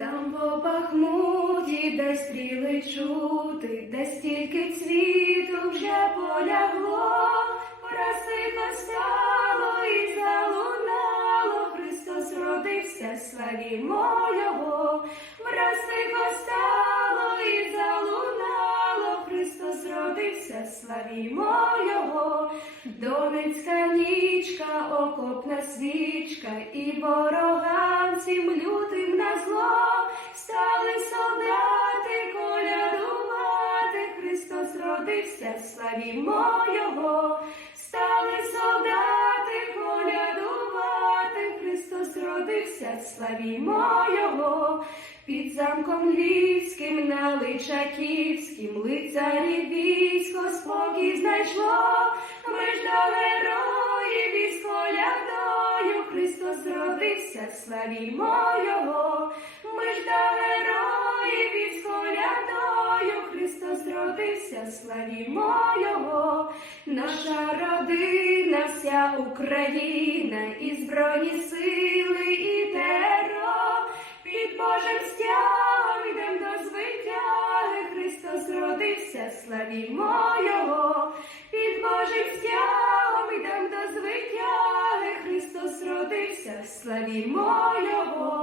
Там по Бахмуті, де стріли чути, де стільки цвіту вже полягло, враз тихо стало і залунало, Христос родився, славімо Його, враз тихо стало і залунало, Христос родився, славімо Його, Донецька нічка, окопна свічка, і ворогам Христос родився, славімо Його, стали солдати колядувати, Христос родився, славімо Його, під замком Львівським на Личаківським лицарі військо спокій знайшло, ми ж до героїв із колядою, Христос родився, славімо Його, ми Христос родився, славімо Його, наша родина, вся Україна, і збройні сили, і терор, під Божим стягом ідем до звитяги, Христос родився, славімо Його, під Божим стягом ідем до звитяги, Христос родився, славімо Його.